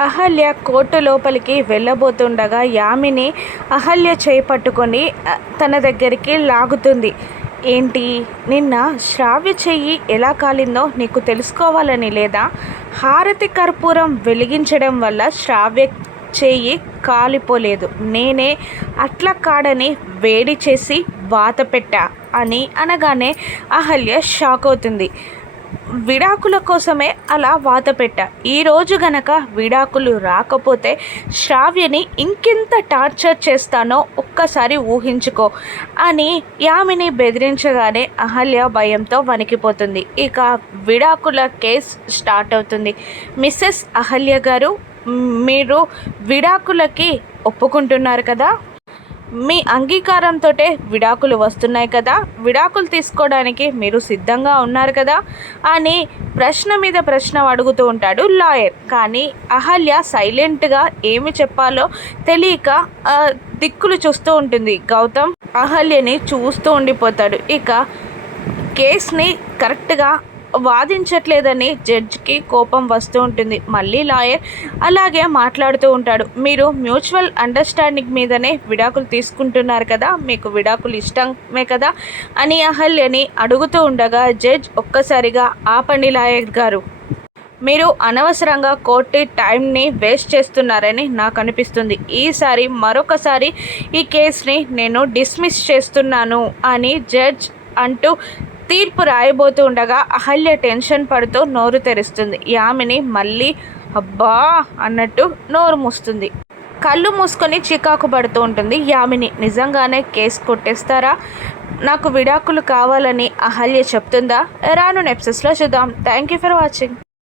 Ahalya court లోపలికి వెళ్ళబోతుండగా యామిని అహల్య చేయి పట్టుకొని తన దగ్గరికి లాగుతుంది. ఏంటి, నిన్న శ్రావ్య చెయ్యి ఎలా కాలిందో నీకు తెలుసుకోవాలని లేదా? హారతి కర్పూరం వెలిగించడం వల్ల శ్రావ్య చెయ్యి కాలిపోలేదు. నేనే అట్లా కాడని వేడి చేసి వాత పెట్టా అని అనగానే అహల్య షాక్ అవుతుంది. విడాకుల కోసమే అలా వాత పెట్టా. ఈరోజు గనక విడాకులు రాకపోతే శ్రావ్యని ఇంకెంత టార్చర్ చేస్తానో ఒక్కసారి ఊహించుకో అని యామిని బెదిరించగానే అహల్య భయంతో వణికిపోతుంది. ఇక విడాకుల కేస్ స్టార్ట్ అవుతుంది. మిస్సెస్ అహల్య గారు, మీరు విడాకులకి ఒప్పుకుంటున్నారు కదా? మీ అంగీకారంతో విడాకులు వస్తున్నాయి కదా? విడాకులు తీసుకోవడానికి మీరు సిద్ధంగా ఉన్నారు కదా అని ప్రశ్న మీద ప్రశ్న అడుగుతూ ఉంటాడు లాయర్. కానీ అహల్య సైలెంట్గా ఏమి చెప్పాలో తెలియక దిక్కులు చూస్తూ ఉంటుంది. గౌతమ్ అహల్యని చూస్తూ ఉండిపోతాడు. ఇక కేస్ని కరెక్ట్గా వాదించట్లేదని జడ్జికి కోపం వస్తూ ఉంటుంది. మళ్ళీ లాయర్ అలాగే మాట్లాడుతూ ఉంటాడు. మీరు మ్యూచువల్ అండర్స్టాండింగ్ మీదనే విడాకులు తీసుకుంటున్నారు కదా, మీకు విడాకులు ఇష్టమే కదా అని అహల్యని అడుగుతూ ఉండగా జడ్జ్ ఒక్కసారిగా ఆపండి లాయర్ గారు, మీరు అనవసరంగా కోర్టు టైంని వేస్ట్ చేస్తున్నారని నాకు అనిపిస్తుంది. ఈసారి మరొకసారి ఈ కేసుని నేను డిస్మిస్ చేస్తున్నాను అని జడ్జ్ అంటూ తీర్పు రాయబోతూ ఉండగా అహల్య టెన్షన్ పడుతూ నోరు తెరుస్తుంది. యామిని మళ్ళీ అబ్బా అన్నట్టు నోరు మూస్తుంది. కళ్ళు మూసుకొని చికాకు పడుతూ ఉంటుంది యామిని. నిజంగానే కేసు కొట్టేస్తారా? నాకు విడాకులు కావాలని అహల్య చెప్తుందా? రాను ఎపిసోడ్స్లో చూద్దాం. Thank you for watching.